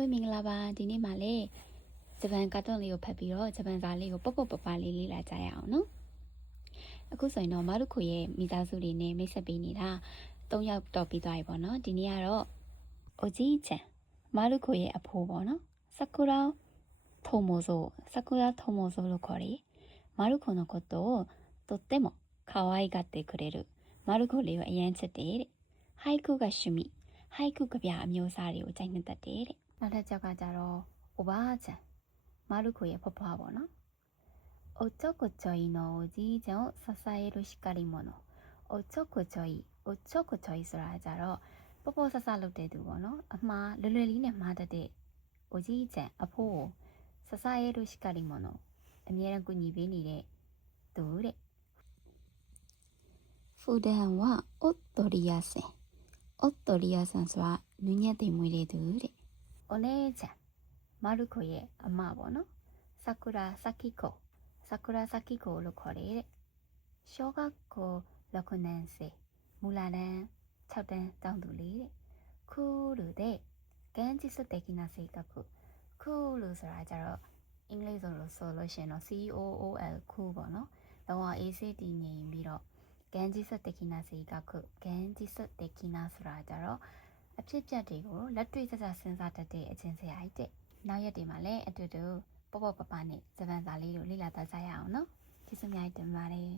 ပဲမင်္ဂလာပါဒီနေ့မှလည်းဂျပန်ကာတွန်းလေးကိုဖတ်ပြီးတော့ဂျပန်စာလေးကိုပေါ့ပေါ့ပပလေးလေ့လာကြရအောင်နော်အခုဆိုရင်တော့မာရုခိုရဲ့မိသားစုတွေနဲ့မိတ်ဆက်ပေးနေတာ၃ယောက်တော့ပြီးသွားပြီပေါ့နော်ဒီနေ့ကတော့အိုဂျီချန်မာရုခိုရဲ့အဖိုးပေါ့နော်ဆာကူရာထုံမိုဆိုလို့ခေါ်တယ်မာရုခိုのことをとっても可愛がってくれるမာရုခိုလေးကိုအရန်ချစ်တယ်တဲ့ဟိုက်ကူက趣味ဟိုက်ကူကဗျာအမျိုးအစားတွေကိုကြိုက်နှစ်သက်တယ်တဲ့နောက်တစ်ချက်ကကြတော့အိုဘာချန်မာရုခိုရဲ့ဖွားဖွားပေါ့နော်おちょこちょいのおじいちゃんを支えるしかり者おちょこちょいဆိုတာကြတော့ပေါ့ပေါ့ဆဆလုပ်တဲ့သူပေါ့နော်အမှားလွယ်လွယ်လေးနဲ့မှားတတ်တဲ့おじいちゃんအဖိုးကို支えるしかり者အမြဲတမ်းကူညီပေးနေတဲ့သူတဲ့普段はおっとりやせんဆိုတာနူးညံ့သိမ်မွေးတဲ့သူတဲ့お姉ちゃんမာရုခိုရဲ့အမပေါ့နော်ဆာကူရာဆာကီကိုလို့ခေါ်တယ်တဲ့小学校6年生မူလာတန်း6တန်းတောင်းသူလေးတဲ့クールで現実的な性格クールဆိုတာကြတော့အင်္ဂလိပ်ဆိုလို့ရှိရင်တော့ COOL คูลပေါ့နော်လောက AC တည်ငြိမ်ပြီးတော့現実的な性格現実的なဆိုတာကြတော့အဖြစ်ပြက်တွေကိုလက်တွေ့ကျကျစဉ်းစားတတ်တဲ့အချင်းစရာကြီးတဲ့နောက်ရက်တွေမှာလည်းအတူတူပေါ့ပေါ့ပပနဲ့ဂျပန်စာလေးကိုလေ့လာသွားကြရအောင်နော်ကျေးဇူးများတင်ပါတယ်